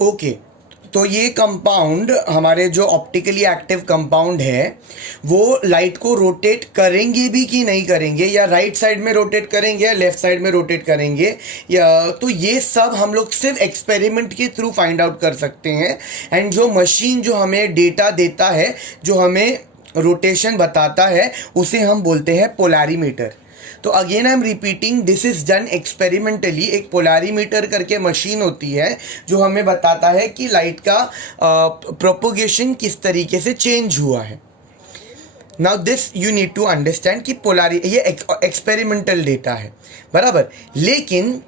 Okay, तो ये compound हमारे जो ऑप्टिकली एक्टिव कंपाउंड है वो लाइट को रोटेट करेंगे भी कि नहीं करेंगे, या राइट साइड में रोटेट करेंगे या लेफ्ट साइड में रोटेट करेंगे, या तो ये सब हम लोग सिर्फ एक्सपेरिमेंट के थ्रू फाइंड आउट कर सकते हैं। एंड जो मशीन जो हमें डेटा देता है, जो हमें रोटेशन बताता है, उसे हम बोलते हैं पोलैरीमीटर। तो again I am repeating, this is done experimentally. एक पोलैरीमीटर करके मशीन होती है जो हमें बताता है कि लाइट का प्रोपोगेशन किस तरीके से चेंज हुआ है। Now this you need to understand कि ये एक्सपेरिमेंटल डेटा है, बराबर। लेकिन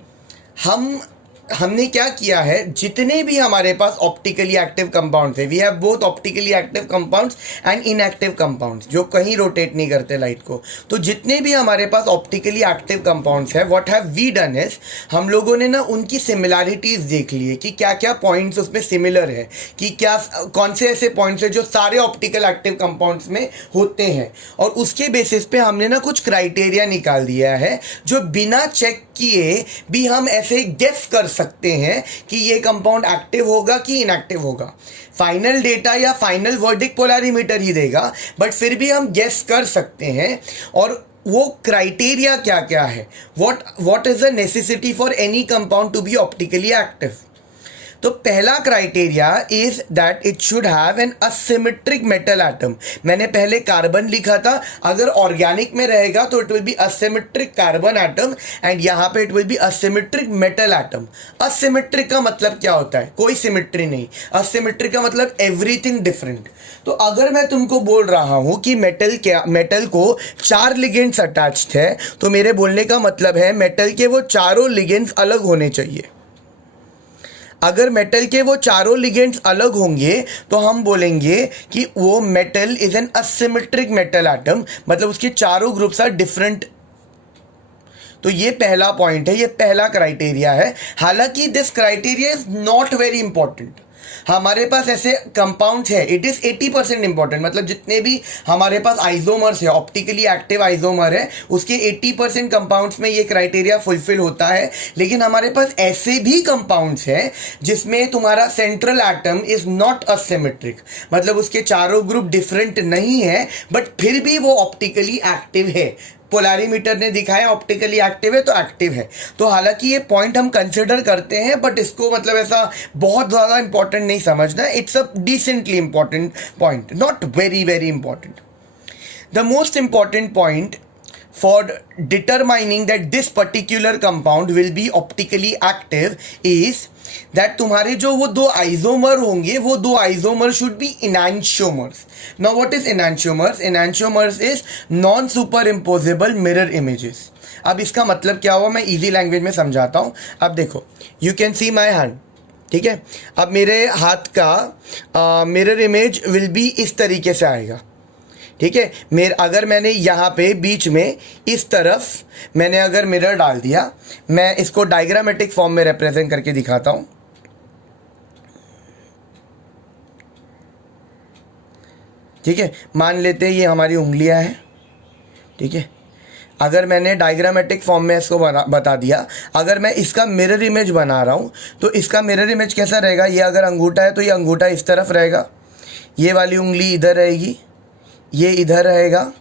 हमने क्या किया है, जितने भी हमारे पास ऑप्टिकली एक्टिव कंपाउंड्स है, we have both optically active compounds and inactive compounds जो कहीं रोटेट नहीं करते लाइट को। तो जितने भी हमारे पास ऑप्टिकली एक्टिव कंपाउंड्स है, what have we done is, हम लोगों ने ना उनकी सिमिलैरिटीज देख ली है कि क्या क्या पॉइंट्स उसमें सिमिलर है, कि क्या कौन से ऐसे पॉइंट्स है जो सारे ऑप्टिकल एक्टिव कंपाउंड्स में होते हैं। और उसके बेसिस पे हमने ना कुछ क्राइटेरिया निकाल दिया है जो बिना चेक किए भी हम ऐसे गेस कर सकते हैं कि ये कंपाउंड एक्टिव होगा कि इनएक्टिव होगा। फाइनल डेटा या फाइनल वर्डिक्ट पोलैरीमीटर ही देगा, बट फिर भी हम गेस कर सकते हैं। और वो क्राइटेरिया क्या क्या है, what is the necessity for any compound to be optically active. तो पहला criteria is that it should have an asymmetric metal atom. मैंने पहले कार्बन लिखा था, अगर ऑर्गेनिक में रहेगा तो it will be asymmetric carbon atom, and यहाँ पे it will be asymmetric metal atom. Asymmetric का मतलब क्या होता है, कोई सिमेट्री नहीं। असिमेट्रिक का मतलब एवरीथिंग डिफरेंट। तो अगर मैं तुमको बोल रहा हूं कि मेटल को 4 लिगेंड्स अटैच्ड है, तो मेरे बोलने का मतलब है मेटल के वो चारों लिगेंड्स अलग होने चाहिए। अगर मेटल के वो चारों लिगेंड्स अलग होंगे तो हम बोलेंगे कि वो metal is an asymmetric metal atom, मतलब उसके चारों ग्रुप्स आर डिफरेंट। तो ये पहला पॉइंट है, ये पहला क्राइटेरिया है। हालांकि this criteria is not very important. हमारे पास ऐसे कंपाउंड्स है, इट इज 80% इंपॉर्टेंट, मतलब जितने भी हमारे पास आइसोमर्स है, ऑप्टिकली एक्टिव आइसोमर है, उसके 80% कंपाउंड्स में ये क्राइटेरिया फुलफिल होता है। लेकिन हमारे पास ऐसे भी कंपाउंड्स हैं जिसमें तुम्हारा central atom is not asymmetric, मतलब उसके चारों ग्रुप डिफरेंट नहीं है, बट फिर भी वो ऑप्टिकली एक्टिव है। पोलैरीमीटर ने दिखाया ऑप्टिकली एक्टिव है तो एक्टिव है। तो हालांकि ये पॉइंट हम कंसिडर करते हैं, बट इसको मतलब ऐसा बहुत ज़्यादा इंपॉर्टेंट नहीं समझना। It's a decently important point, not very very important. The most important point for determining that this particular compound will be optically active is that तुम्हारे जो वो दो आइसोमर होंगे, वो दो isomer should be enantiomers. Now what is enantiomers? Enantiomers is non superimposable mirror images. अब इसका मतलब क्या हुआ, मैं इजी लैंग्वेज में समझाता हूँ। अब देखो, you can see my hand, ठीक है। अब मेरे हाथ का मिरर इमेज विल बी इस तरीके से आएगा, ठीक है। अगर मैंने यहाँ पे बीच में इस तरफ मैंने अगर मिरर डाल दिया, मैं इसको डायग्रामेटिक फॉर्म में रिप्रेजेंट करके दिखाता हूँ। ठीक है, मान लेते हैं ये हमारी उंगलियां हैं, ठीक है। अगर मैंने डायग्रामेटिक फॉर्म में इसको बता दिया, अगर मैं इसका मिरर इमेज बना रहा हूँ तो इसका मिरर इमेज कैसा रहेगा, ये अगर अंगूठा है तो ये अंगूठा इस तरफ रहेगा, ये वाली उंगली इधर रहेगी, ये इधर रहेगा,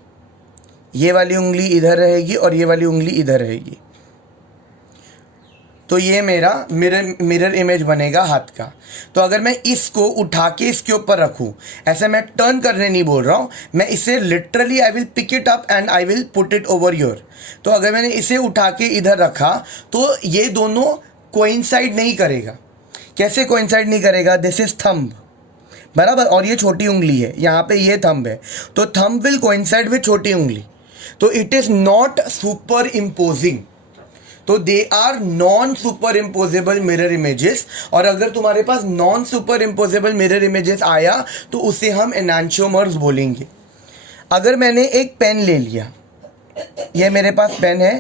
ये वाली उंगली इधर रहेगी और ये वाली उंगली इधर रहेगी। तो ये मेरा मिरर इमेज बनेगा हाथ का। तो अगर मैं इसको उठा के इसके ऊपर रखूँ, ऐसे मैं टर्न करने नहीं बोल रहा हूँ, मैं इसे literally I will pick it up and I will put it over your. तो अगर मैंने इसे उठा के इधर रखा तो ये दोनों कोइंसाइड नहीं करेगा। कैसे कोइंसाइड नहीं करेगा, दिस इज थंब, बराबर, और ये छोटी उंगली है, यहाँ पे ये थंब है, तो थंब विल कोइंसाइड विद छोटी उंगली। तो it is not super imposing, तो they are non super imposable mirror images. और अगर तुम्हारे पास non super imposable mirror images आया तो उसे हम एनांटियोमर्स बोलेंगे। अगर मैंने एक पेन ले लिया, ये मेरे पास पेन है,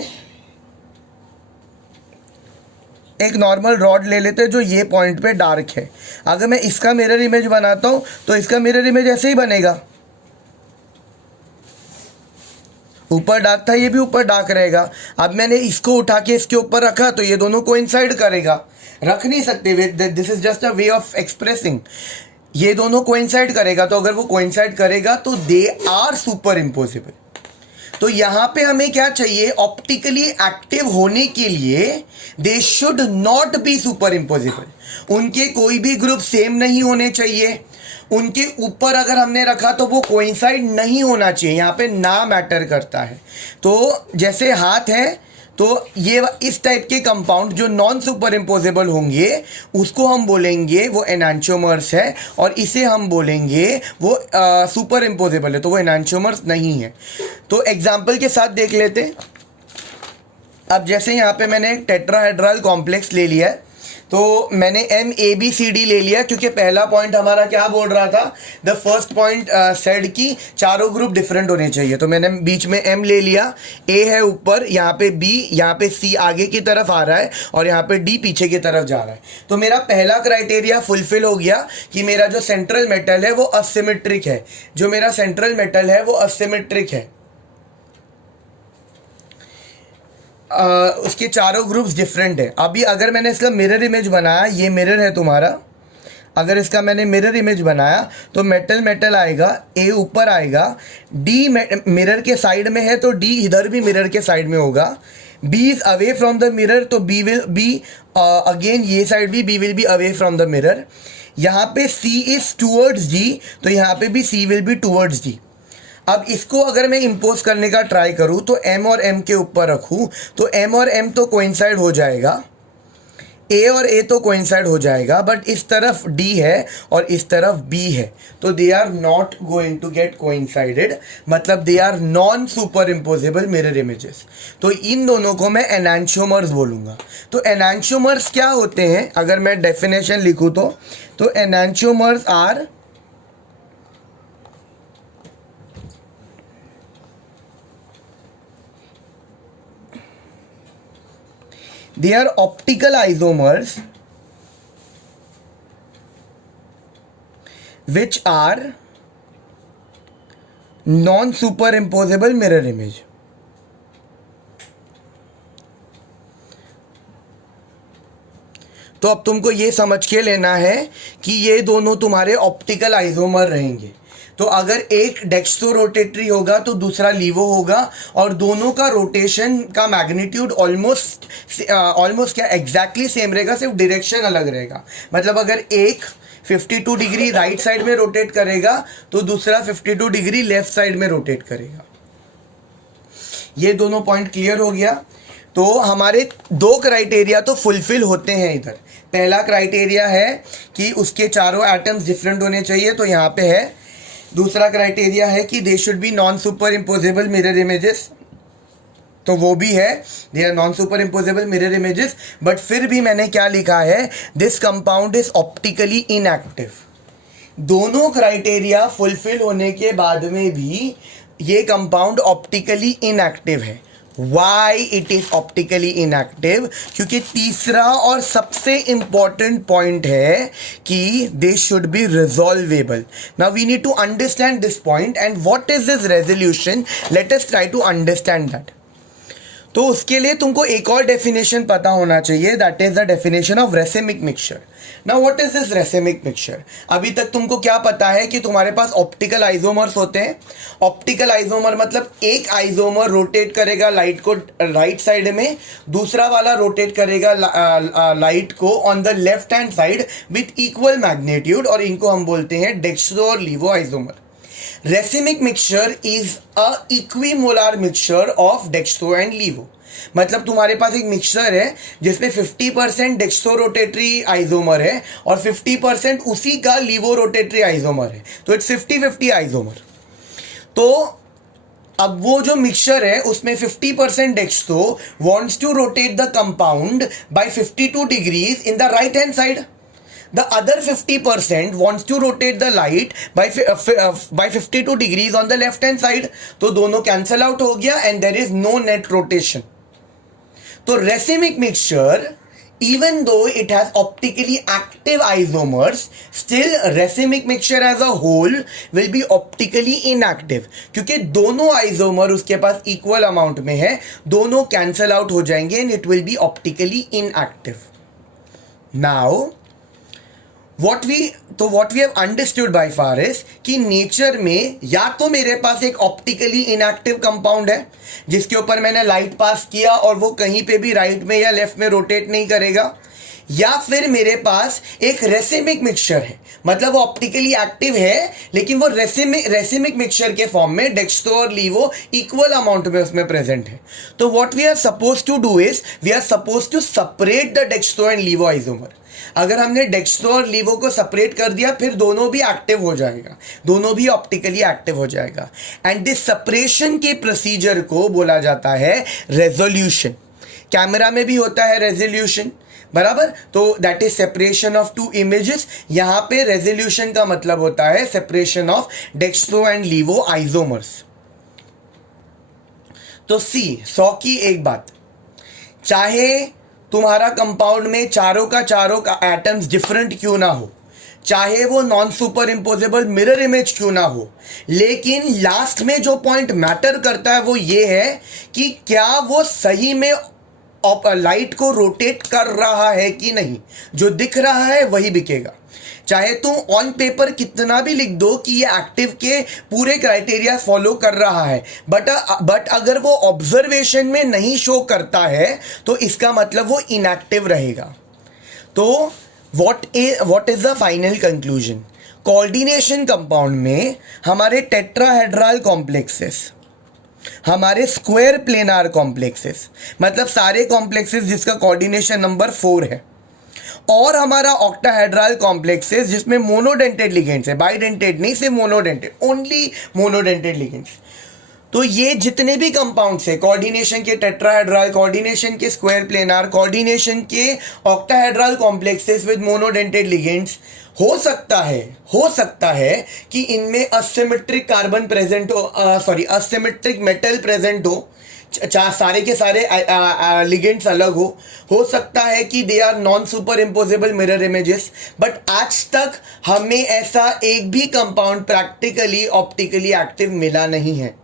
एक नॉर्मल रॉड ले लेते हैं जो ये पॉइंट पे डार्क है, अगर मैं इसका मिरर इमेज बनाता हूं तो इसका मिरर इमेज ऐसे ही बनेगा। ऊपर डार्क था, ये भी ऊपर डार्क रहेगा। अब मैंने इसको उठा के इसके ऊपर रखा तो ये दोनों कोइंसाइड करेगा, रख नहीं सकते, this is just a way of expressing. ये दोनों कोइंसाइड करेगा, तो अगर वो कोइंसाइड करेगा तो दे आर सुपर इम्पोजिबल। तो यहां पे हमें क्या चाहिए, ऑप्टिकली एक्टिव होने के लिए they should not be super imposable. उनके कोई भी ग्रुप सेम नहीं होने चाहिए, उनके ऊपर अगर हमने रखा तो वो कोइंसाइड नहीं होना चाहिए, यहां पे ना मैटर करता है। तो जैसे हाथ है, तो ये इस टाइप के कंपाउंड जो नॉन सुपर इम्पोजेबल होंगे उसको हम बोलेंगे वो एनांटियोमर्स है, और इसे हम बोलेंगे वो सुपर इम्पोजेबल है, तो वो एनांटियोमर्स नहीं है। तो एग्जाम्पल के साथ देख लेते। अब जैसे यहाँ पे मैंने एक टेट्राहेड्रल कॉम्प्लेक्स ले लिया है, तो मैंने MABCD ले लिया, क्योंकि पहला पॉइंट हमारा क्या बोल रहा था, द फर्स्ट पॉइंट सेड की चारों ग्रुप डिफरेंट होने चाहिए। तो मैंने बीच में M ले लिया, A है ऊपर, यहाँ पे B, यहाँ पे C आगे की तरफ आ रहा है, और यहाँ पे D पीछे की तरफ जा रहा है। तो मेरा पहला क्राइटेरिया फुलफिल हो गया कि मेरा जो सेंट्रल मेटल है वो असिमेट्रिक है, जो मेरा सेंट्रल मेटल है वो असिमेट्रिक है, उसके चारों ग्रुप्स डिफरेंट है। अभी अगर मैंने इसका मिरर इमेज बनाया, ये मिरर है तुम्हारा, अगर इसका मैंने मिरर इमेज बनाया तो मेटल मेटल आएगा, A ऊपर आएगा, D मिरर के साइड में है तो D इधर भी मिरर के साइड में होगा, B is away from the mirror तो B विल बी अगेन ये साइड भी B will be away from the mirror. यहाँ पे C इज टूवर्ड्स D, तो यहाँ पे भी C will be towards D। अब इसको अगर मैं इंपोज करने का ट्राई करूं तो M और M के ऊपर रखूं तो M और M तो कोइंसाइड हो जाएगा, A और A तो कोइंसाइड हो जाएगा, बट इस तरफ D है और इस तरफ B है, तो they are not going to get coincided, मतलब they are non super imposable mirror images. तो इन दोनों को मैं एनांटियोमर्स बोलूँगा। तो एनांटियोमर्स क्या होते हैं, अगर मैं डेफिनेशन लिखूँ तो enantiomers are they are optical isomers which are non superimposable mirror image। तो अब तुमको ये समझ के लेना है कि ये दोनों तुम्हारे ऑप्टिकल आइसोमर रहेंगे। तो अगर एक डेक्स्ट्रो रोटेटरी होगा तो दूसरा लीवो होगा, और दोनों का रोटेशन का मैग्नीट्यूड ऑलमोस्ट क्या एग्जैक्टली सेम रहेगा, सिर्फ डायरेक्शन अलग रहेगा। मतलब अगर एक 52 डिग्री राइट साइड में रोटेट करेगा तो दूसरा 52 डिग्री लेफ्ट साइड में रोटेट करेगा। ये दोनों पॉइंट क्लियर हो गया। तो हमारे दो क्राइटेरिया तो फुलफिल होते हैं इधर। पहला क्राइटेरिया है कि उसके चारों एटम्स डिफरेंट होने चाहिए, तो यहाँ पे है। दूसरा क्राइटेरिया है कि they should be non super imposable mirror images, तो वो भी है, they are non super imposable mirror images. But फिर भी मैंने क्या लिखा है, this compound is optically inactive. दोनों क्राइटेरिया फुलफिल होने के बाद में भी ये कंपाउंड ऑप्टिकली इनएक्टिव है। Why it is optically inactive, क्योंकि तीसरा और सबसे इंपॉर्टेंट पॉइंट है कि they should be resolvable. Now we need to understand this point and what is this resolution, let us try to understand that. तो उसके लिए तुमको एक और डेफिनेशन पता होना चाहिए, that is the definition of racemic mixture. Now what is this racemic mixture? अभी तक तुमको क्या पता है कि तुम्हारे पास ऑप्टिकल आइसोमर्स होते हैं। ऑप्टिकल आइसोमर मतलब एक आइसोमर रोटेट करेगा लाइट को राइट साइड में, दूसरा वाला रोटेट करेगा लाइट को on the left hand side with equal magnitude, और इनको हम बोलते हैं डेक्स्ट्रो और levo isomer. Racemic mixture is a equimolar mixture of dextro and levo. मतलब तुम्हारे पास एक मिक्सचर है जिसमें 50% डेक्स्ट्रो रोटेटरी आइसोमर है और 50% उसी का लीवो रोटेटरी आइसोमर है, तो इट्स 50-50 आइसोमर। तो अब वो जो मिक्सचर है उसमें 50% dextro wants to rotate the compound by 52 degrees in the right hand side, the other 50% wants to rotate the light by 52 degrees on the left hand side। तो दोनों कैंसल आउट हो गया and there is no net rotation। तो racemic mixture even though it has optically active isomers, still racemic mixture as a whole will be optically inactive, क्योंकि दोनों isomer उसके पास equal amount में है, दोनों कैंसल आउट हो जाएंगे and it will be optically inactive. Now what we have understood by far is कि nature में या तो मेरे पास एक ऑप्टिकली इनएक्टिव कंपाउंड है जिसके ऊपर मैंने लाइट पास किया और वो कहीं पे भी राइट में या लेफ्ट में रोटेट नहीं करेगा, या फिर मेरे पास एक रेसिमिक मिक्सचर है, मतलब वो ऑप्टिकली एक्टिव है लेकिन वो रेसिमिक मिक्सचर के फॉर्म में डेक्स्ट्रो और लीवो इक्वल अमाउंट में उसमें प्रेजेंट है. तो what we are suppose to do is we are suppose to separate the dextro and levo isomer. अगर हमने डेक्स्ट्रो और लीवो को सेपरेट कर दिया फिर दोनों भी एक्टिव हो जाएगा, दोनों भी ऑप्टिकली एक्टिव हो जाएगा. एंड दिस सेपरेशन के प्रोसीजर को बोला जाता है रेजोल्यूशन. कैमरा में भी होता है रेजोल्यूशन, बराबर. तो that is separation of two images. यहां पे रेजोल्यूशन का मतलब होता है separation of dextro and levo isomers. तो सी 100 की एक बात, चाहे तुम्हारा कंपाउंड में चारों का एटम्स डिफरेंट क्यों ना हो, चाहे वो non super imposable mirror image क्यों ना हो, लेकिन लास्ट में जो पॉइंट मैटर करता है वो ये है कि क्या वो सही में लाइट को रोटेट कर रहा है कि नहीं. जो दिख रहा है वही बिकेगा. चाहे तुम ऑन पेपर कितना भी लिख दो कि ये एक्टिव के पूरे क्राइटेरिया फॉलो कर रहा है, बट अगर वो ऑब्जर्वेशन में नहीं शो करता है तो इसका मतलब वो इनएक्टिव रहेगा. तो what is the final conclusion? Coordination compound में हमारे टेट्राहेड्रल कॉम्प्लेक्सेस, हमारे स्क्वायर प्लेनार कॉम्प्लेक्सेस, मतलब सारे कॉम्प्लेक्सेस जिसका कोऑर्डिनेशन नंबर 4 है, और हमारा ऑक्टाहेड्रल कॉम्प्लेक्सेस जिसमें मोनोडेंटेड लिगेंड्स है, बाइडेंटेड नहीं, सिर्फ मोनोडेंटेड, ओनली मोनोडेंटेड लिगेंड्स. तो ये जितने भी कंपाउंड्स है, कोऑर्डिनेशन के टेट्राहेड्रल, कोऑर्डिनेशन के स्क्वायर प्लेनार, कोऑर्डिनेशन के octahedral complexes with monodentate ligands, हो सकता है कि इनमें असिमेट्रिक कार्बन प्रेजेंट हो, असिमेट्रिक मेटल प्रेजेंट हो, सारे के सारे लिगेंड्स अलग हो सकता है कि they are non super imposable mirror images, but आज तक हमें ऐसा एक भी कंपाउंड प्रैक्टिकली ऑप्टिकली एक्टिव मिला नहीं है.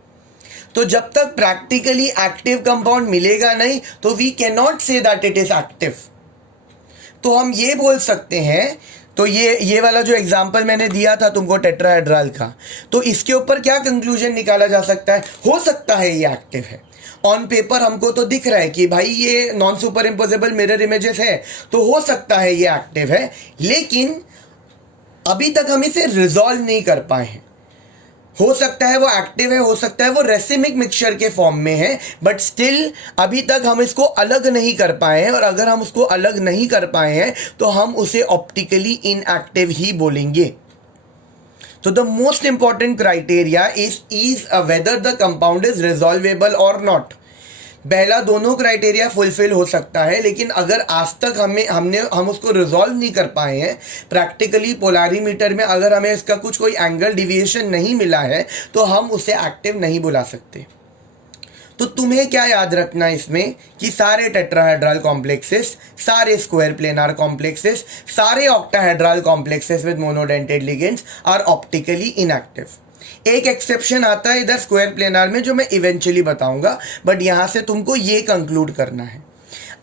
तो जब तक प्रैक्टिकली एक्टिव कंपाउंड मिलेगा नहीं तो we can not say that it is active. तो हम ये बोल सकते हैं, तो ये वाला जो एग्जाम्पल मैंने दिया था तुमको टेट्राहेड्रल का, तो इसके ऊपर क्या कंक्लूजन निकाला जा सकता है? हो सकता है ये एक्टिव है, ऑन पेपर हमको तो दिख रहा है कि भाई ये non super imposable mirror images है, तो हो सकता है ये एक्टिव है, लेकिन अभी तक हम इसे रिजॉल्व नहीं कर पाए हैं. हो सकता है वो एक्टिव है, हो सकता है वो रेसिमिक मिक्सचर के फॉर्म में है, बट स्टिल अभी तक हम इसको अलग नहीं कर पाए हैं, और अगर हम उसको अलग नहीं कर पाए हैं तो हम उसे ऑप्टिकली इनएक्टिव ही बोलेंगे. तो the most important criteria is whether the compound is resolvable और नॉट. पहला दोनों क्राइटेरिया फुलफिल हो सकता है, लेकिन अगर आज तक हम उसको रिजॉल्व नहीं कर पाए हैं प्रैक्टिकली, पोलैरिमीटर में अगर हमें इसका कोई एंगल डिविएशन नहीं मिला है तो हम उसे एक्टिव नहीं बुला सकते. तो तुम्हें क्या याद रखना है इसमें कि सारे टेट्राहेड्रल कॉम्प्लेक्सेस, सारे स्क्वायर प्लेनार कॉम्प्लेक्सेस, सारे octahedral complexes with monodentate ligands are optically inactive. एक एक्सेप्शन आता है इधर स्क्वायर प्लेनार में जो मैं इवेंचुअली बताऊंगा, बट यहां से तुमको ये कंक्लूड करना है.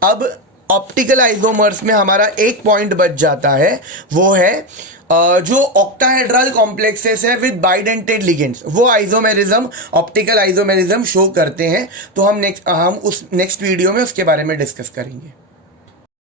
अब ऑप्टिकल आइसोमर्स में हमारा एक पॉइंट बच जाता है, वो है जो ऑक्टाहेड्रल कॉम्प्लेक्सेस है विद बाइडेंटेड लिगेंड्स, वो आइसोमेरिज्म, ऑप्टिकल आइसोमेरिज्म शो करते हैं. तो हम नेक्स्ट वीडियो में उसके बारे में डिस्कस करेंगे.